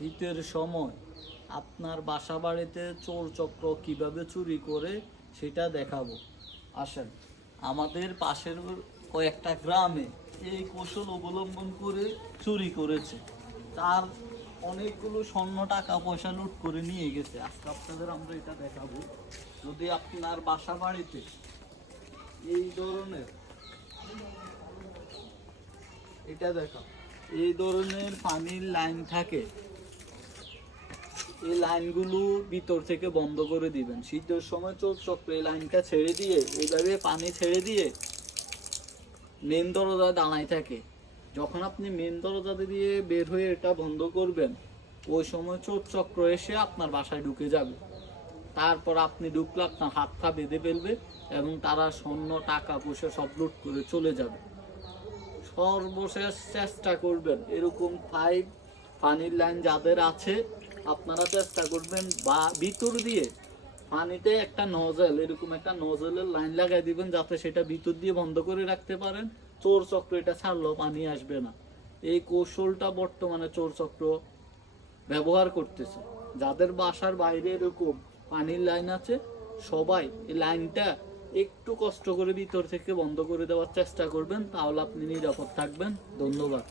শীতের সময় আপনার বাসা বাড়িতে চোর চক্র কিভাবে চুরি করে সেটা দেখাবো। আসেন, আমাদের পাশের কয়েকটা গ্রামে এই কৌশল অবলম্বন করে চুরি করেছে। তার অনেকগুলো স্বর্ণ টাকা পয়সা লুট করে নিয়ে গেছে। আজকে আপনাদের আমরা এটা দেখাবো। যদি আপনার বাসা বাড়িতে এই ধরনের এটা দেখা এই ধরনের পানির লাইন থাকে, এই লাইনগুলো ভিতর থেকে বন্ধ করে দিবেন। শীতের সময় চোর চক্র এই লাইনটা ছেড়ে দিয়ে, এইভাবে পানি ছেড়ে দিয়ে মেন দরজায় দাঁড়ায় থাকে। যখন আপনি মেন দরজা দিয়ে বের হয়ে এটা বন্ধ করবেন, ওই সময় চোর চক্র এসে আপনার বাসায় ঢুকে যাবে। তারপর আপনি ঢুকলে আপনার হাত পা বেঁধে ফেলবে এবং তারা স্বর্ণ টাকা পয়সা সব লুট করে চলে যাবে। সর্বশেষ চেষ্টা করবেন এরকম পানির লাইন যাদের আছে, আপনারা চেষ্টা করবেন বা ভিতর দিয়ে পানিতে একটা নজল, এরকম একটা নজলের লাইন লাগাই দিবেন, যাতে সেটা ভিতর দিয়ে বন্ধ করে রাখতে পারেন। চোর চক্র এটা ছাড়লেও পানি আসবে না। এই কৌশলটা বর্তমানে চোর চক্র ব্যবহার করতেছে। যাদের বাসার বাইরে এরকম পানির লাইন আছে, সবাই এই লাইনটা একটু কষ্ট করে ভিতর থেকে বন্ধ করে দেওয়ার চেষ্টা করবেন, তাহলে আপনি নিরাপদ থাকবেন। ধন্যবাদ।